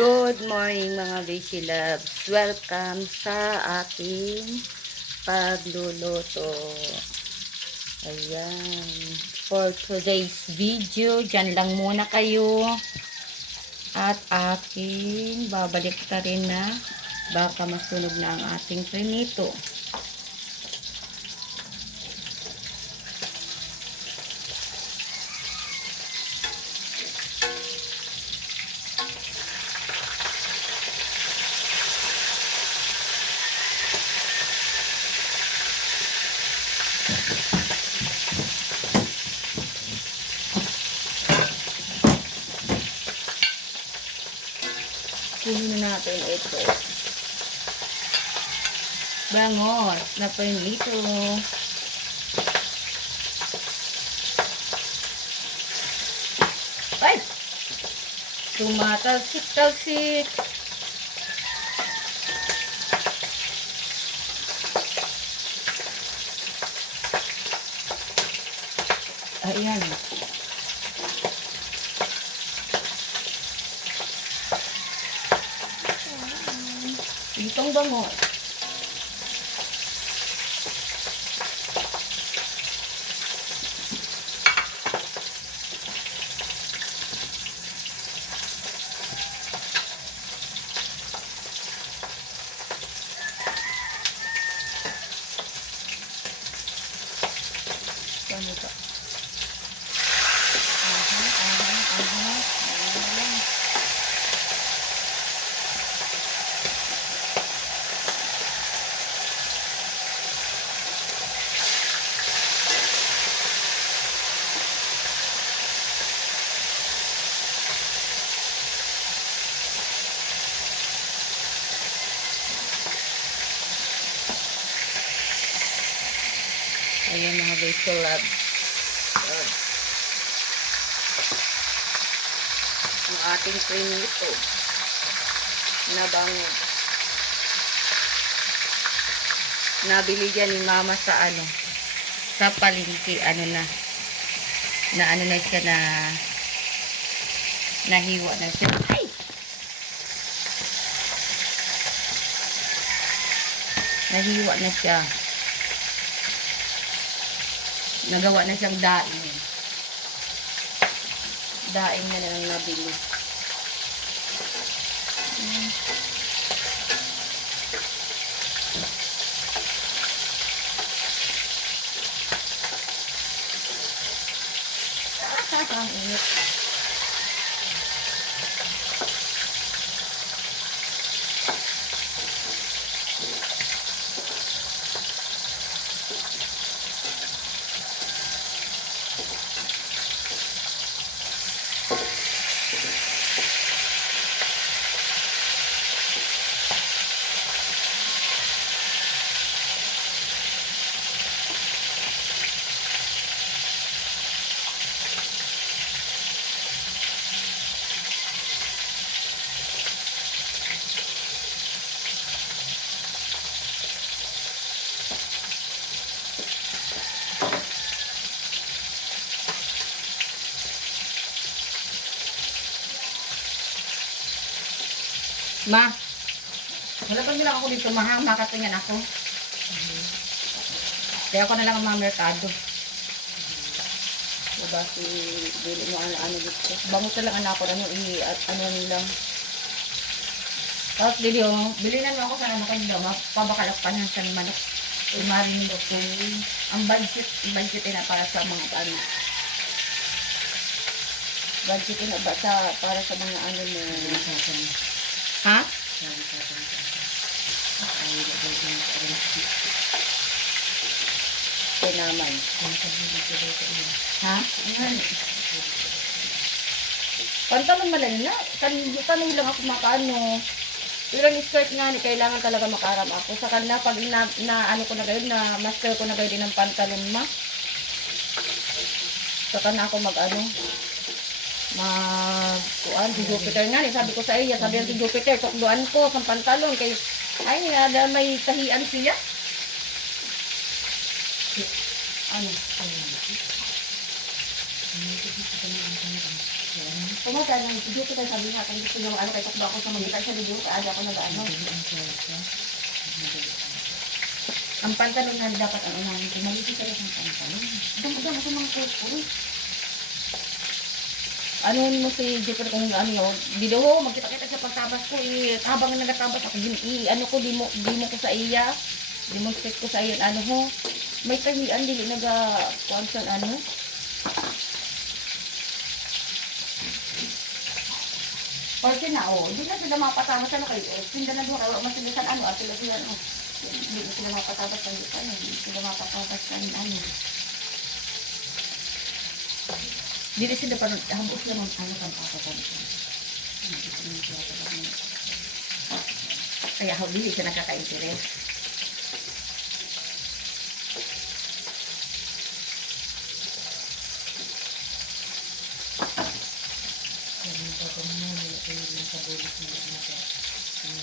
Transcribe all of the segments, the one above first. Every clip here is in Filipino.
Good morning mga Beshi Loves. Welcome sa ating pagluluto. Ayan. For today's video, dyan lang muna kayo. At aking babalik ka rin na baka masunog na ang ating prinito. Kunin na natin ito. Bangos na prinito. Ay! Tumatalsik-talsik. Ayan. Itong bangos. Ano ba? Ayan mga Beshi Loves. Ang ating prinito na bango. Nabili dyan ni mama sa sa palengke, na siya na nahiwa na siya. Ay! Nahiwa na siya. Nagawa na siyang daing. Daing na lang nabili. Ang init. Ma, wala pa nila ako dito, makatingin ako. Kaya ako na lang ang mga merkado. Diba si bili mo ano dito. Bangus na lang anak ko, ano nilang. Tapos bili na mo ako sa kanila, pabakalak pa niya sa manok. Umarin ko. Ang budget na para sa mga budget na ba para sa mga ha? Ito naman. Ha? Pantalon malang na. Tanong lang ako makano. Ilang skirt nga ni kailangan talaga makaram ako. Sa kanila pag ano ko na gayon, na master ko na gayon din ng pantalon ma. Saka na ako kuan si Jupiter nga ni sabi ko sa iya, sabi si Jupiter tukduan ko sa pantalon kay ay ada may tahian siya. Ano? Pumunta ng video ko tayo sabi nga, kung gusto nyo ano kay tukba ako sa magitan sa video, kaya ako nag-ano. Ang pantalon na dapat ang unahin ko, maliit talaga ang pantalon. Dami ako mga kukulit. Ano mo si Jeffrey kung ano yun, di daw, magkita-kita sa pagtabas ko, habang nagatabas ako, ano ko, di mo ko sa iya, demonstrate ko sa iya, ano ho, may tahian, dili naga-kuansan, ano. Porque na, hindi na sila mapatama sa kayo. Pinda na doon, kaya masilisan ano, at sila sila, hindi na sila mapatabas sa dito, hindi sila mapatabas sa ano. Hindi sila parang, hambos naman, ano, pampapatabas. Kaya ako, hindi siya nakaka-interest.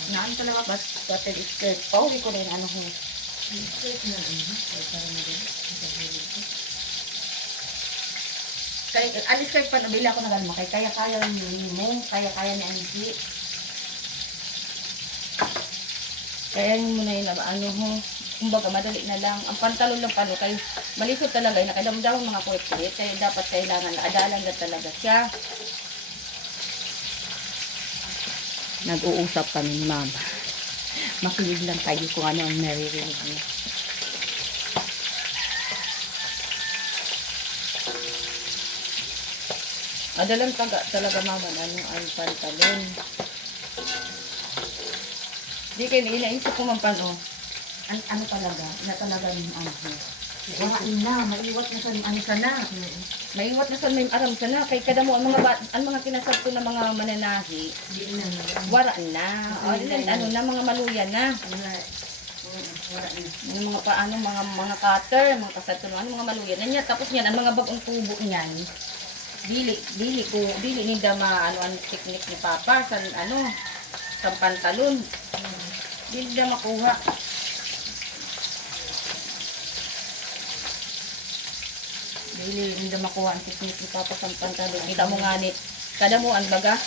Naan talaga ba? Button skirt. Pauwi ko rin ano ho. Skirt na ano. Para mo din. Kaya, alis skirt pa nabili ako nagalma. Kaya mo. Kaya ni Angie. Kaya mo na yun ano ho. Kumbaga madali na lang. Ang pantalon lang pano. Kaya malisod talaga. Nakadamdaw mga kulit-kulit. Kaya dapat kailangan. Adalan na talaga siya. Nag-uusap kami ni Mama. Makinig lang tayo kung ano ang naririnig niya. Madalang talaga Mama na ang pantalon. Di kayo inaisip ko man pano. Ano talaga? Na talaga yung ano. Wala na, maiwat na sa ano sana. Maiwat na sa may aram sana. Kay kada mo ang mga kinasabto na mga mananahi. Wala na. O ano na mga maluyan na. Yung mga paano mga cutter, mga kasabto na mga maluyan na niya. Tapos niyan ang mga bagong tubo niyan. Dili nida ano ang technique ni Papa sa ano sa pantalon. Dili nida makuha. Hindi makuha ang technique ni Papa sa pantalon. Kita mo nga ni, kada mo ang baga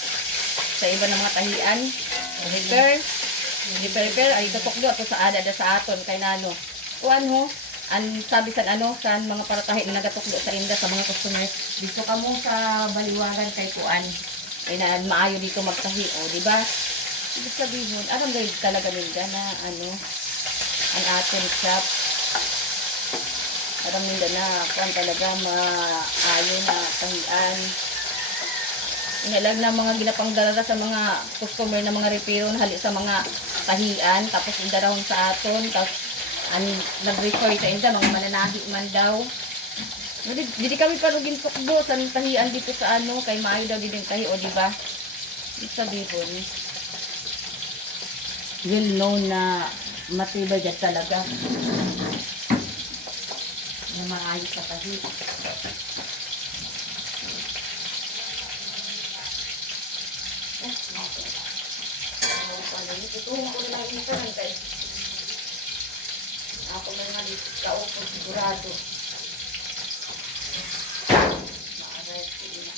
sa iba ng mga tahian. Repair, ay tutok doon sa ada sa aton kay nano. Kuan ho, ang sabi sa ano, sa mga paratahi na nagatukdo sa inda sa mga customer. Dito ka mo sa baliwagan kay kuan. Ay na maayo dito magtahi, di ba? Ibig sabihin, aram gayud talaga nila na ano, ang aton shop. Aram nila na kuan talaga maayo na tahian. Inalag na mga ginapangdala sa mga customer na mga repiro na hali sa mga tahian. Tapos indarahon sa aton. Tapos nag-refer sa inda, mga mananahi man daw. Hindi kami parugin tukbo sa tahian dito sa ano. Kay maayo daw din yung tahi, o diba? Ibig sabihin, well known na matibay dyan talaga. Na maayos sa tahi. Ito ako na lang ito lang guys. Ako na nga dito kaupo sigurado. Maaray sila.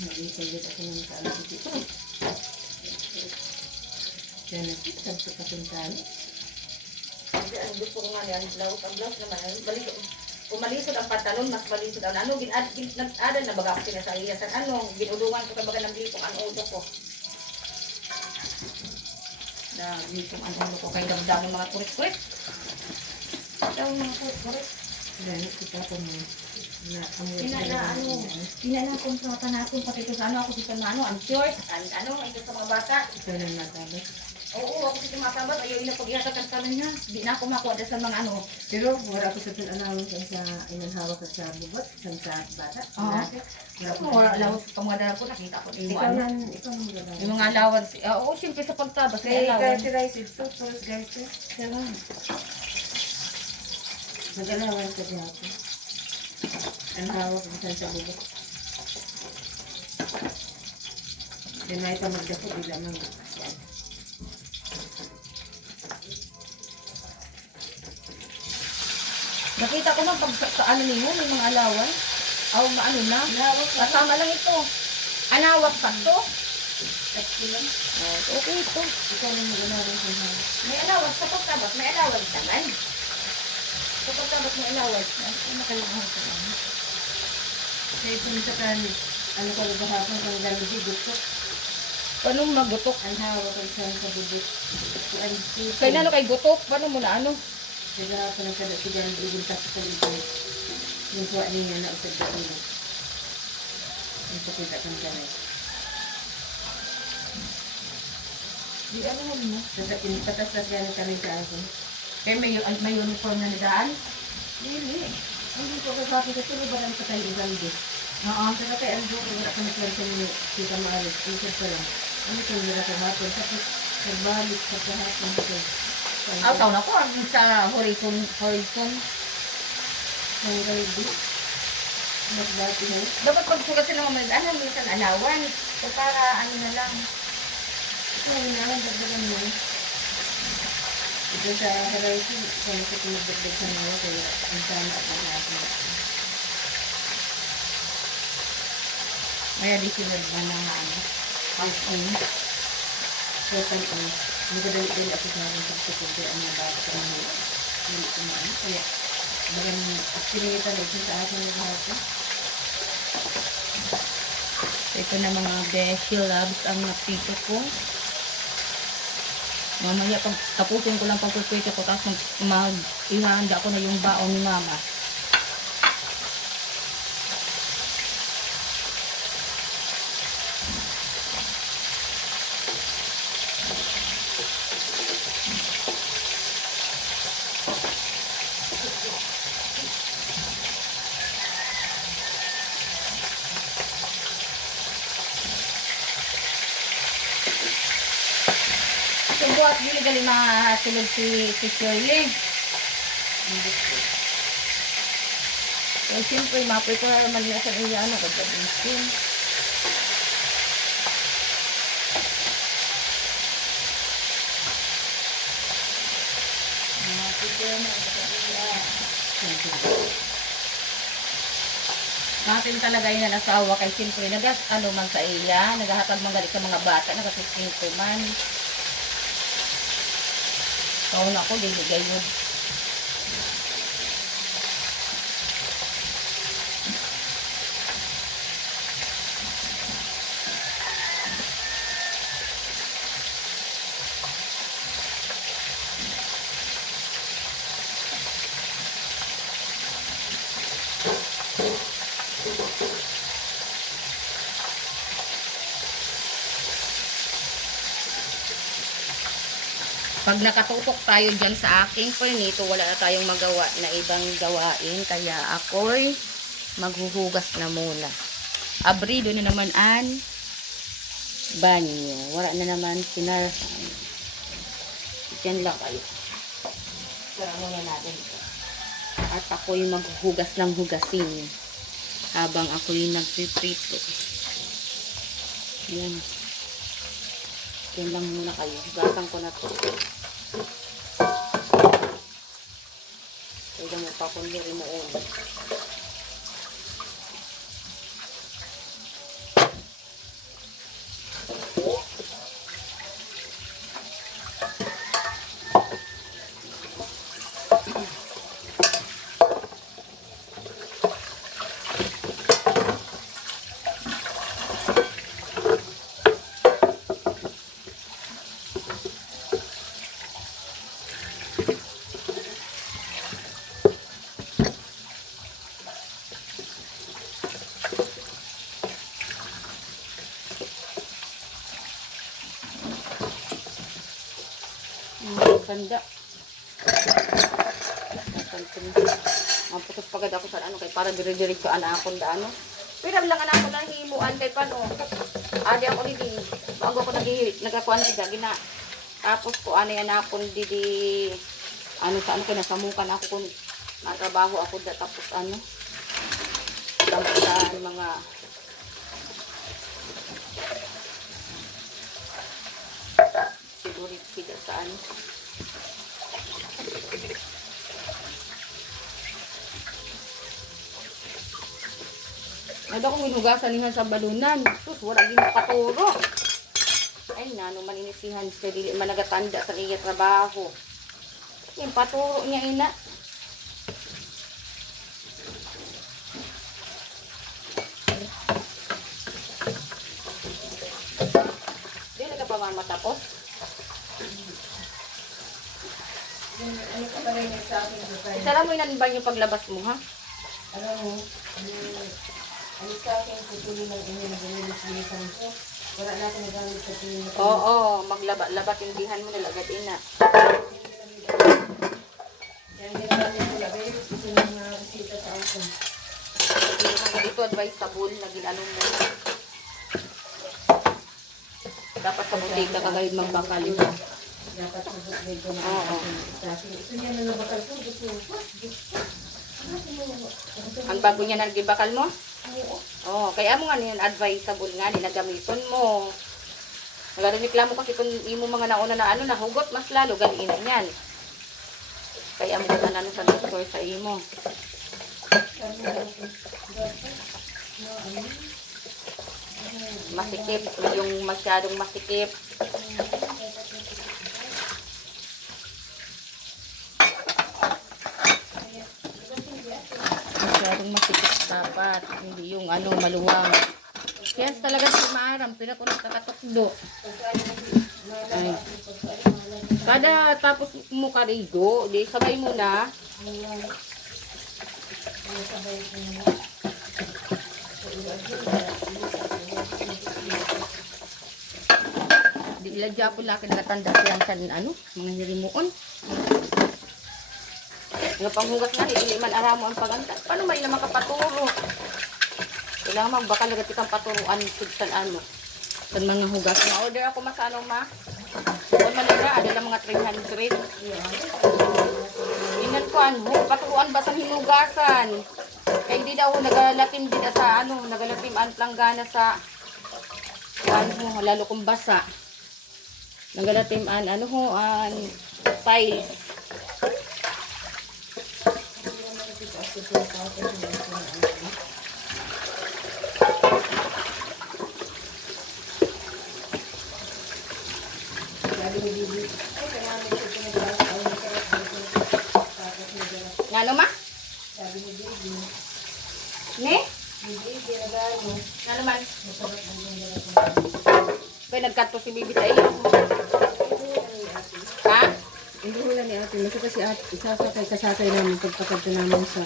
Nag-iisalit ako ng kaalit dito. Yan na ito, sabto pa itong kaalit. Ang gusto ko nga yan, blouse. Ang blouse naman, kung malisod ang pantalon, mas malisod ang ano, nag-adan na baga ako sinasayasan. Ano, ginulungan ko kabaga ng blitong ang ulo ko. Na blitong ang ulo ko, kaya damdami mga kurit-kurit. Daw mga kurit-kurit. Ganit kita ito mo. Pinala kontrata natin pati ito sa ano ako sa ano, ang short, ano, ito sa mga bata. Ito na nagdabot. Oo, ako sa tumatabas. Ayaw na pag ihatag ang tanan niya. Di na ako makuha sa mga ano. Pero wala ako sa pinanawin sa inanhawa ko sa bubot, sa bata. Oo. Wala ko. Wala lang sa pangwadala ko. Nakita ko din Ikaw ano. na, ikaw na magagawa. Yung mga allowance. Oo, siyempre sa pagtabas. May Kay allowance. Garty Rice ito, Toros Garty. Mag-alawan ka diya ako. Ang hawak ko sa bubot. Then may pa magdako, bigla mang yan. Nakita ko man pag sa ano ninyo, may mga allowance. Aw, maano na. Kasama lang ito. Anawak sa to. Excellent. Okay ito. Ikaw na mag-alawan sa hawak. May allowance sa pagtabas. May allowance naman. Sa pagtabas may allowance. Ano makalimutan ko lang. Kaya pumisakan, ano ko gahapon kang galubi, gusto. Paano magutok? Ang hawak ko sa bubot. Ang sito. Kaya na ano kay gutok? Paano mo na ano? Kaya gahapon ang kada siya ng ibintas sa libay. Yung kuha niya na usad ka ulo. Yung pakita kang kamay. Di ano mo? Patas-tas gano'n kami sa akin. Kaya may uniform na nidaan? Hindi. Hindi ko kasabi kasi ba lang sa tayo ibang din. Oo. Pero kay Andrew, kung wala ka nagkwento ni Tita Maris, isip ko lang. Ano kung wala ka hapon? Tapos nagbalik sa kahapon ko. Aw, taon ako. Sa horizon. Ang galbi. Mas dati na. Dapat pag sugat sila mga ano, minsan alawan. O para ano na lang. Ito ang inalang dagdagan mo. Ito sa horizon, kung ito pinagdagdag sa mga kaya ang sana at ang hapon. May additional ba na ano? Pang-on. So, magdadali-dali ako sa akin sa pagkakundi ang mga bata sa mga hindi kumaan. Kaya, bagang pinilitan na ito sa akin ng hapon. Ito na mga beshi loves ang napito ko. Mamaya pag tapusin ko lang pagpipito ko, tapos ihanda ko na yung baon ni mama. Buat dili gali masulod si Shirley. So, siyempre, ma-prepare naman nila sa iya, ano, kagabinsin. Ma-prepare na sa iya. Natin talaga yun ang asawa kay siyempre, ano man sa iya, naghahatag man gali sa mga bata, nagasisinto man. Kauna ako, diligay yun. Pag nakatutok tayo dyan sa aking pernito, wala na tayong magawa na ibang gawain. Kaya ako'y maghuhugas na muna. Abrido na naman ang banyo. Wala na naman sinarahan. Diyan lang kayo. Tara muna natin ito. At ako'y maghuhugas ng hugasin habang ako'y nagpiprito. Yan. Diyan lang muna kayo. Hugasan ko na ito. Pwede mo pa kung hindi mo ulo. sanda. Ang putos pagad ako sa ano kay para dire-dire ko anakon da ano. Pero lang anakon na himuan kay pano. Adi ako didi. Bago ako nagakuan di gina. Tapos ko ano yan anakon didi ano sa ano kay nasamukan ako kun natrabaho ako da tapos ano. Tapos mga siguro pida sa ano. Nada kong hinugasan niya sa balunan. Sus, wala din paturo. Ay, nano maninisihan sa dili managatanda sa iya trabaho. Yung paturo niya ina. Dili ka pa man matapos. Ano ka ba rin sa akin? Isara mo inan ba yung paglabas mo, ha? Alam mo, ano sa akin, tutuloy ng inyo na ginilisan ko. Wala natin nagamit sa tuloy na Oo, maglaba-laba tindihan mo nalagad ina. Kaya hindi namin ko lagay. Ito na mga bisita sa akin. Ito advisable na ginano mo. Dapat sa butika kagayod magbakal ito. Dapat magbukbay ko na Oo. sa akin. Ito niya na nabakal ko. Gusto ko. Ang bago niya nagibakal mo? Oo. Oo, kaya mo nga niyan advisable nga, ninagamiton mo. Nagreklamo kasi kung imo mga nauna na ano, nahugot, mas lalo, ganiin yan. Kaya mo ka na sa doktor sa imo. Masikip, yung masyadong masikip. Masyadong masikip dapat, hindi yung ano, maluwang. Kaya talaga sa maaram, pila ko nakakatukdo. Ay. Kada tapos mo karigo, di sabay mo na. Di ilagya po laki natanda siya sa ano, mga hirimuon. Nga panghugas nga, hindi man aramo ang paganta. Paano may naman kapaturo? Kailangan magbakal agad ikang paturuan sa ano. Sa mga hugas. Ma-order ako masano ma. Kung manira, ada lang mga 300. Inan ko ano, paturuan ba sa hinugasan? Kaya hindi daw nagalatim din sa ano, nagalatim ang planggana sa ano, lalo kung basa. Nagalatim an ano ho, an tiles. Ngano ma? Sabi ni Bibi, Ne? Bibi, nagano, Ngano man? masarap ang ganda ko. Kaya nagkat po si Bibi sa iyo. Ha? Hindi ko lang ni ate. Kasi si ate, isasakay kasakay namin pagpakadto namin sa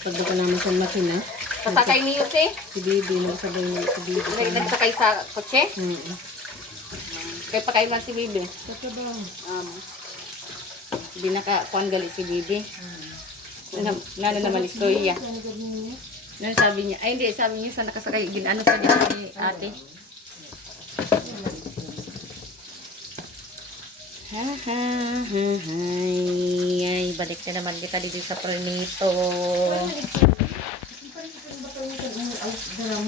pagdaka namin sa makina. Sasakay niyo Si Bibi, nagsabay niya si Bibi. nagsakay sa kotse? Kaya pa kayo man si Bibi. Saka ba? Hindi nakakuan gali si Bibi. Nano naman istorya. Nano sabi niya? Ay hindi, sabi niya sa nakasakay. Ginano sa din ni ate. Ay, balik na naman kita dito sa Prenito.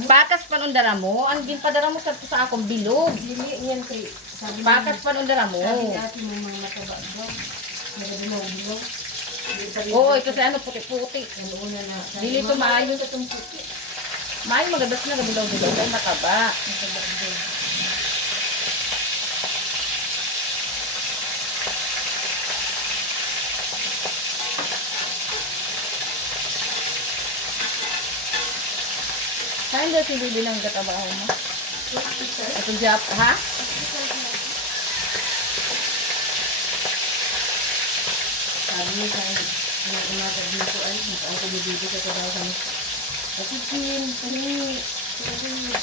Bakas panundara mo? Ang ginpadara mo sa akong bilog. Dili niyan kay sabi Bakas panundara mo. ni ate mo mga mataba daw. Nagdumog-dumog. Oo, ito sa ano, puti-puti. Ang una na. Dili ito maayos. Itong puti. Maayo magadas na gabilaw-bilaw. Ay, nakaba. Mataba daw. Saan daw si Bibi lang katabaho mo? Ito job, ha? Sabi niya sa umagad na ko ay nakaako ni Bibi sa trabaho kami. Kasi Jim, kani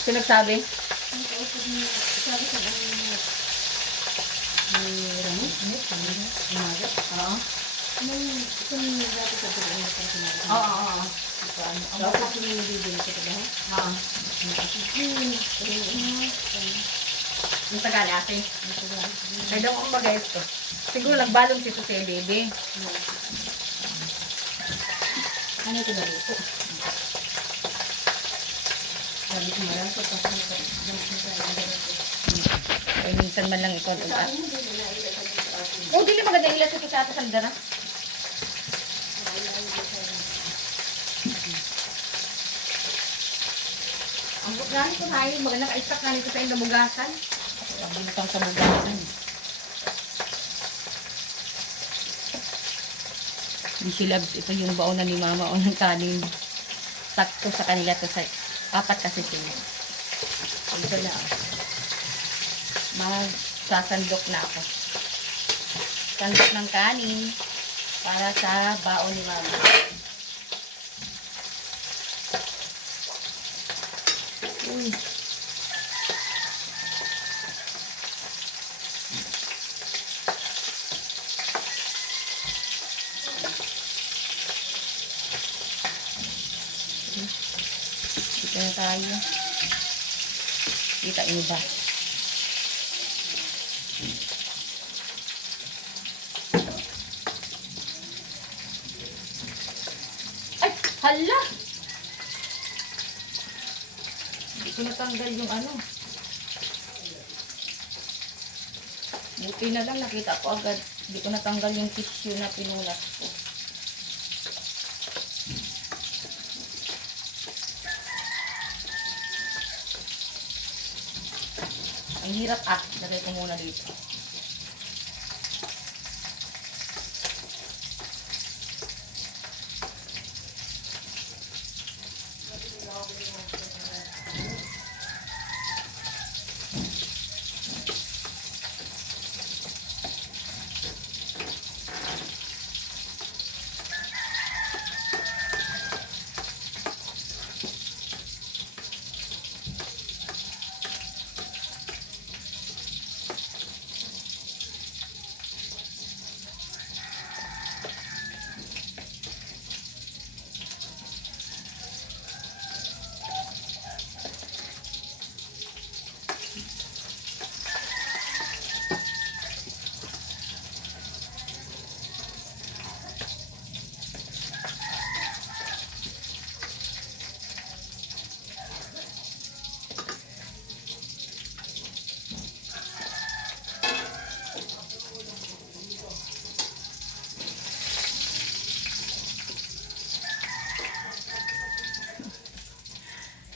Sinagsabi? sabi ko Ramos? Umaga? Oo. Kung dati sa pag-iingat ka sinabi ko. Oo. Ang baka sinibibili ko ba? Oo. Ang tagal ate. Ay daw ang bagay ito. Siguro nagbalong si Jose Bebe. Ano ito na luto? Sabi ko marang ko pa Ay minsan man lang ikaw. Oh, dili maganda ilas ito sa atas ang dara. Ang buklahan ko tayo, maganda ka-istak na nito sa inyo bugasan. Ang bintang sa bugasan. Bishi loves, ito yung baonan ni mama o ng kanin. Sakto sa kanila to sa apat kasi sila. Ito na. Magsasandok na ako. Sandok ng kanin para sa baon ni mama. Uy. Dito na tayo. Kita niyo ba? Ay! Hala! Hindi ko natanggal yung ano. Buti na lang nakita ko agad. Hindi ko natanggal yung tissue na pinulas ko. Ang hirap lagay ko muna dito.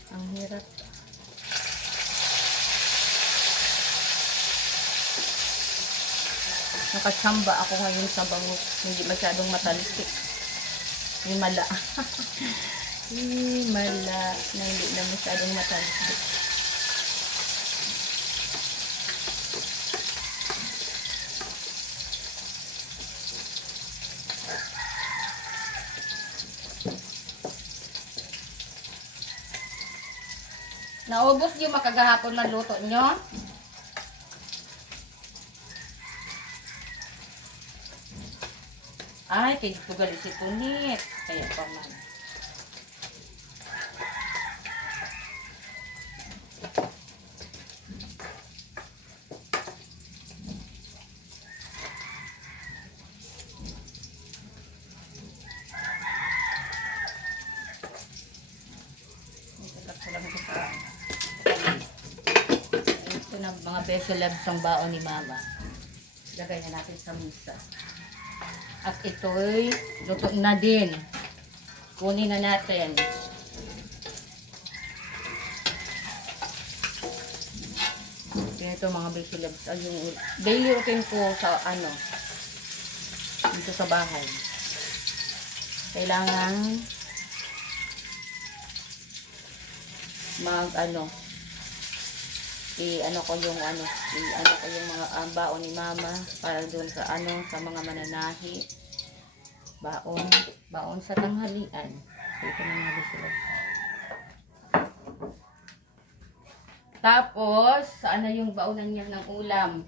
Ang hirap. Nakatsamba ako ngayon sa bangus. Hindi masyadong matalisik. Himala. Himala na hindi na masyadong matalisik. Naubos yung makagahapon ng luto nyo? Ay, kaya ko galit si Punit. Kaya pa man. Ito na mga beso labs ang baon ni Mama. Lagay na natin sa misa. At ito'y luto na din. Kunin na natin. Ito mga beso labs. Ay, yung daily routine ko sa dito sa bahay. Kailangan ko yung mga baon ni Mama para doon sa sa mga mananahi. Baon sa tanghalian. So ito na nga sila. Tapos, saan na yung baonan niya ng ulam?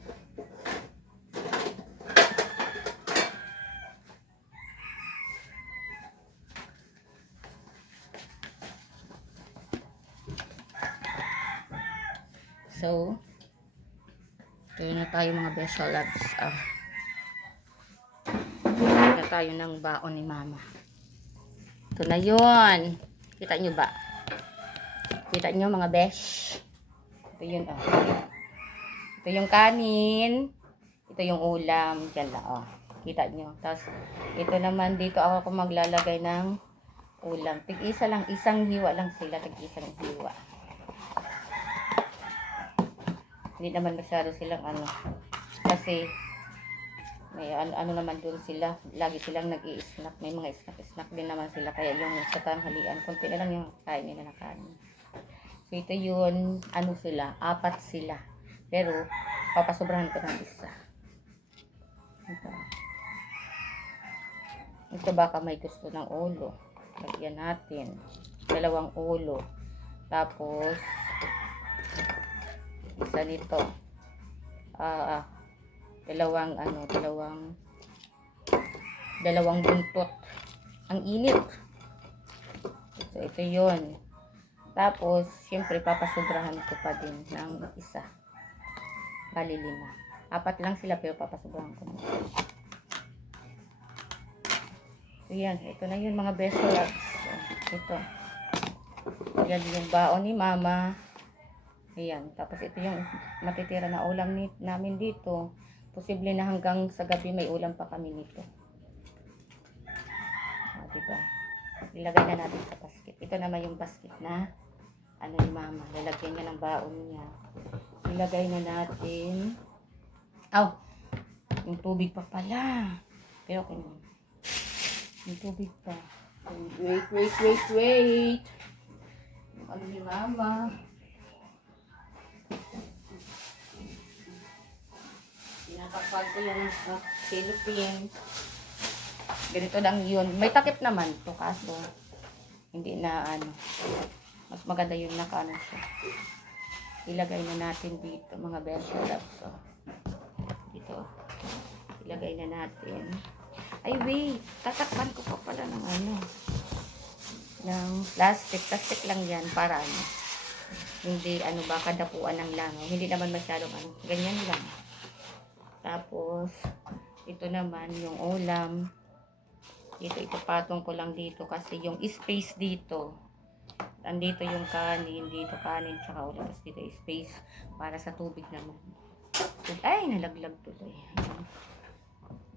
So, kaya na tayo mga best loves. Kaya na tayo ng baon ni mama. Ito na yun. Kita nyo ba? Kita nyo mga besh? Ito yun, Ito yung kanin. Ito yung ulam. Diyan lang, Kita nyo. Tapos, ito naman dito ako maglalagay ng ulam. Tig-isa lang. Isang hiwa lang sila. Tig-isa lang hiwa. Hindi naman masyado silang kasi may ano naman doon sila, lagi silang nag-i-snack, may mga snack din naman sila, kaya yung sa tanghalian konti na lang yung kain nila na kanin. So ito yun, sila, 4 sila, pero papasobrahan ko ng isa. Ito baka may gusto ng ulo, lagyan natin 2 ulo, tapos isa nito, dalawang buntot. Ang init. So, ito yun. Tapos, syempre, papasobrahan ko pa din ng isa. Bali 5. 4 lang sila, pero papasobrahan ko. So, yan. Ito na yun, mga best loves. So, ito. Yan yung baon ni mama. Ayan, tapos ito yung matitira na ulam namin dito. Posible na hanggang sa gabi may ulam pa kami nito. Diba? Ilagay na natin sa basket. Ito naman yung basket na ni mama. Lalagyan niya ng baon niya. Ilagay na natin. Yung tubig pa pala. Pero okay naman. Yung tubig pa. Wait. Yung ni mama. Pinapakpag ko yung Philippines. Ganito lang yun. May takip naman to, kaso hindi na mas maganda yun na siya. Ilagay na natin dito mga best loves. So, dito. Ilagay na natin. Ay wait, tatakpan ko pa pala ng ng plastic. Plastic lang yan para hindi baka dapuan ng langaw. Hindi naman masyadong ganyan lang. Tapos, ito naman yung ulam. Ito patong ko lang dito kasi yung space dito. Andito yung kanin, dito kanin, tsaka ulam. Tapos dito space para sa tubig naman. Ay, nalaglag tuloy.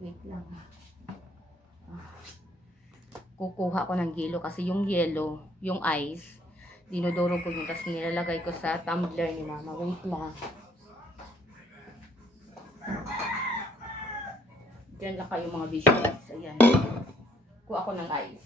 Wait lang. Kukuha ko ng yelo kasi yung yelo, yung ice, dinodoro ko yun. Tapos nilalagay ko sa tumbler ni mama. Wait lang. Diyan lang kayo mga visuals. Ayan. Kuha ako ng ice.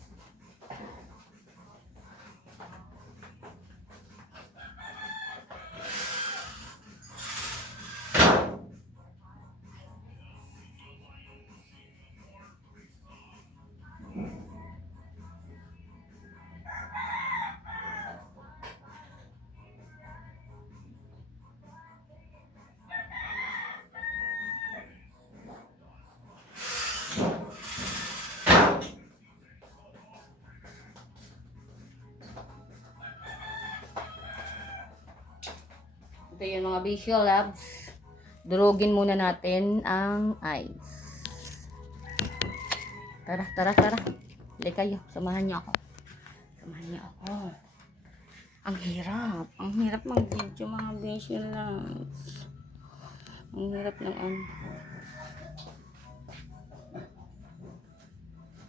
Ito yung mga visual labs. Durugin muna natin ang ice. Tara. Dali kayo. Samahan niyo ako. Ang hirap mag-video mga visual labs. Ang hirap ng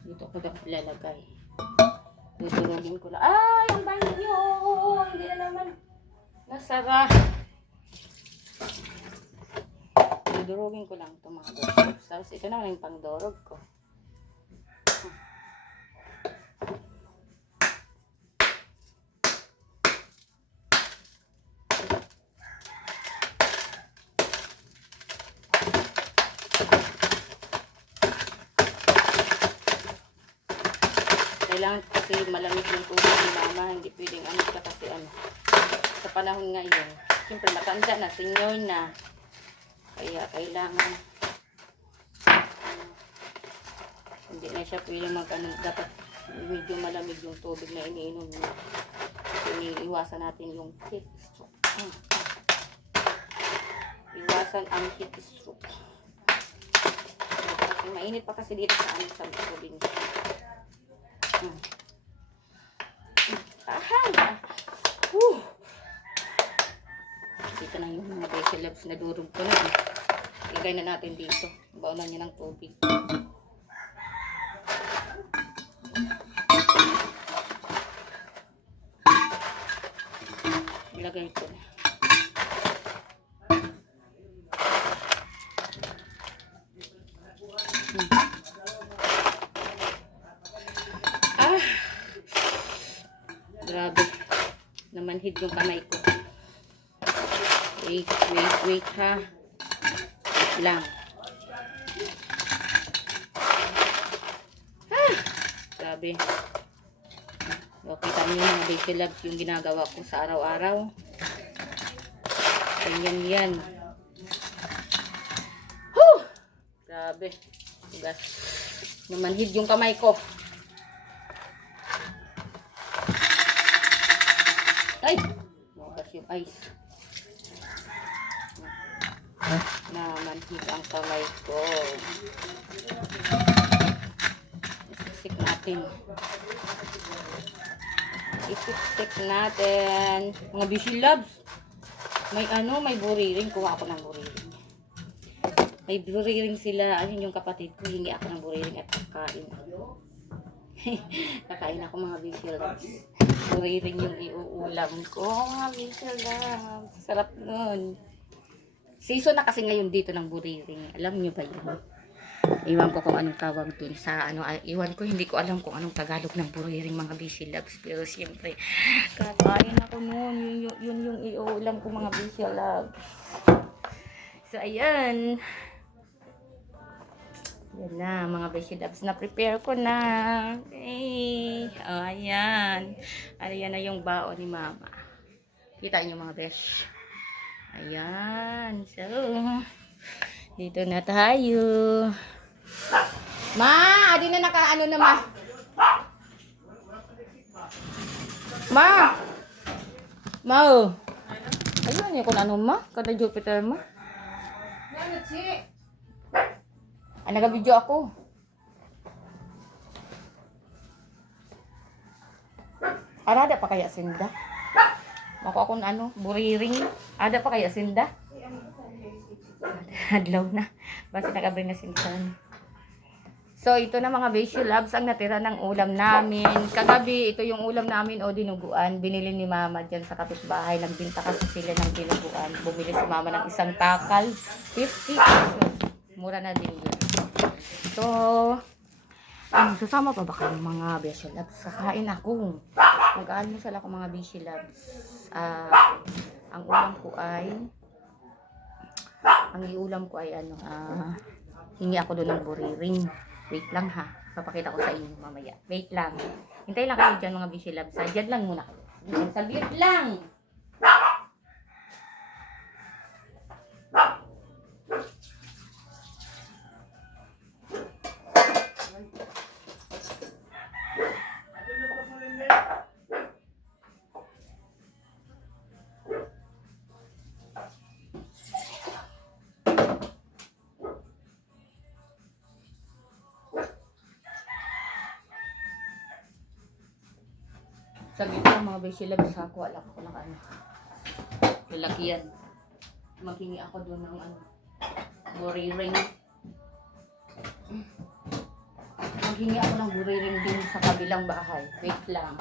Dito ko dapat lalagay. Dudurugin ko lang. Ay, ang banyo! Hindi na naman nasara. Dudurugin ko lang ito mga vegetables. Tapos ito naman yung pangdurog ko. Kailangan kasi malamig yung tubig ni mama. Hindi pwedeng ka kasi sa panahon ngayon. Siyempre matanda na, senior na. Kaya kailangan hindi na siya pwede dapat medyo malamig yung tubig na iniinom niya. Kasi iniiwasan natin yung heat stroke. Iwasan ang heat stroke. Kasi mainit pa kasi dito sa amin sa probinsya. Dito na yung mga basil leaves na durog ko na. Ilagay na natin dito. Baunan niya ng tubig. Ilagay ko na. Grabe. Namanhid yung kamay ko. Wait ha. Lang. Grabe. So, kita niyo mga baby loves yung ginagawa ko sa araw-araw. Ganyan yan. Grabe. Gas. Namanhid yung kamay ko. Ay! Magas yung ice. Namanhid ang kamay ko. Isisik natin. Isisik natin. Mga busy loves. May buriring. Kuha ako ng buriring. May buriring sila. Ayun yung kapatid ko. Hingi ako ng buriring at kakain. Kakain ako mga busy loves. Buriring yung iuulam ko. Mga busy loves. Sarap nun. Season na kasi ngayon dito ng buriring. Alam nyo ba yun? Iwan ko kung anong tawag dun sa iwan ko, hindi ko alam kung anong Tagalog ng buriring mga busy loves. Pero siyempre, kakain ako nun. Yun yung iuulam ko mga busy loves. So, ayan. Yan na, mga busy loves. Na-prepare ko na. Okay. Oh, ayan. Ayan na yung baon ni mama. Kita nyo mga besh. Ayan. So, dito na tayo. Ma, adi na nakaano na ma. Ma, oh. Ayun niya kung ano ma. Kada Jupiter ma. Nag-video ako. Arada pa kaya sinda? Mako akong buriring. Ada pa kaya sinda? Adlaw na. Basta nakabring na sinda. So, ito na mga Besyo Loves ang natira ng ulam namin. Kagabi, ito yung ulam namin o dinuguan. Binili ni mama dyan sa kapitbahay. Nagbinta kasi sila ng dinuguan. Bumili si mama ng isang takal. 50 pesos. Mura na din yun. So, sasama pa ba kayo mga Besyo Loves? Kakain ako. Mag-almusal ako mga Besyo Loves. Ang ulam ko ay hingi ako doon ng buriring. Wait lang ha. Papakita ko sa inyo mamaya. Wait lang. Hintay lang kayo dyan mga Besyo Loves. Dyan lang muna kayo. Saglit lang. Sabi ko mga Besyo Loves ha, wala ko ng lalagyan. Maghingi ako doon ng buriring. Maghingi ako ng buriring din sa kabilang bahay. Wait lang.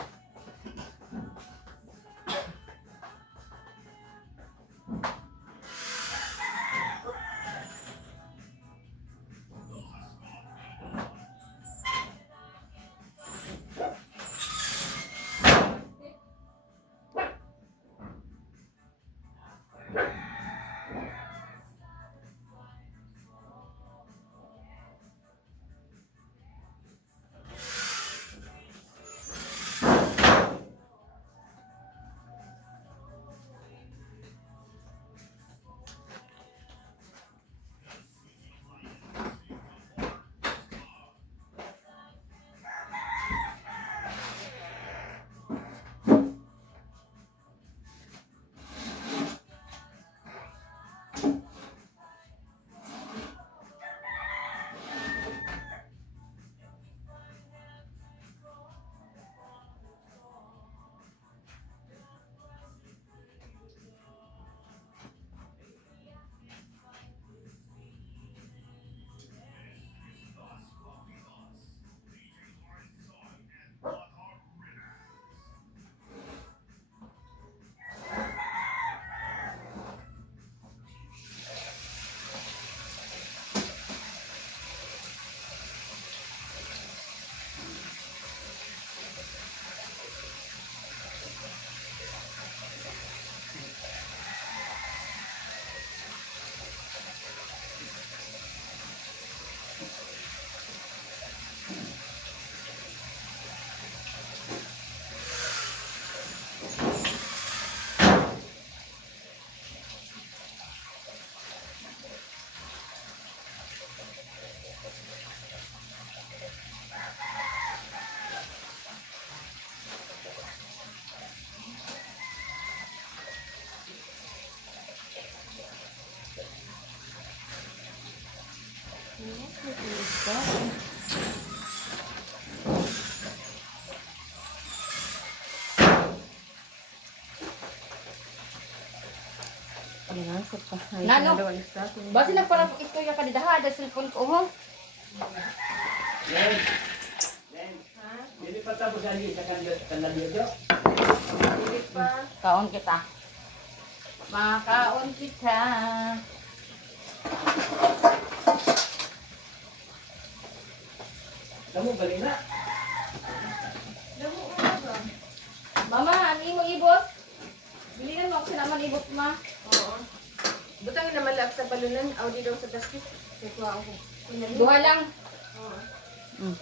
Pinasok pa. Nano? Basi nagparang istorya ka didaha, ada cellphone ko ho. Hindi pa tapos ali sa kanal dito. Kaon kita. Makaon kita. Kamu balik na. Mama, ano mo ibos? Bilinan mo ako sa naman ibos, ma. Oo. Butang na malak sa balunan, audi daw sa basket. Kaya kuha ako. Duha lang. Oo.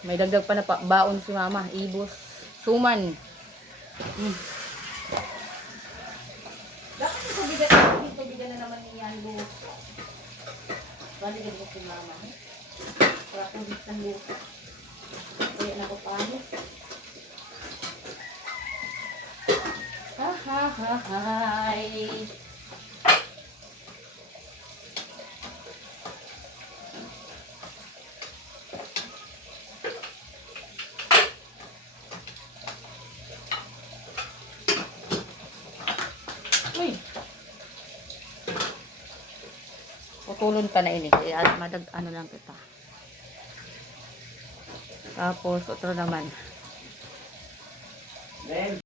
May dagdag pa na pa. Baon si mama. Ibos. Suman. Dapat ito bigan na naman niyan, buhos. Balikan ko si mama. Para kung bisang buhos. Kaya na ko pa. Ha ha ha hai. Uy. Putulon pa na ini. Kaya ano lang kita. Tapos, otro naman. Then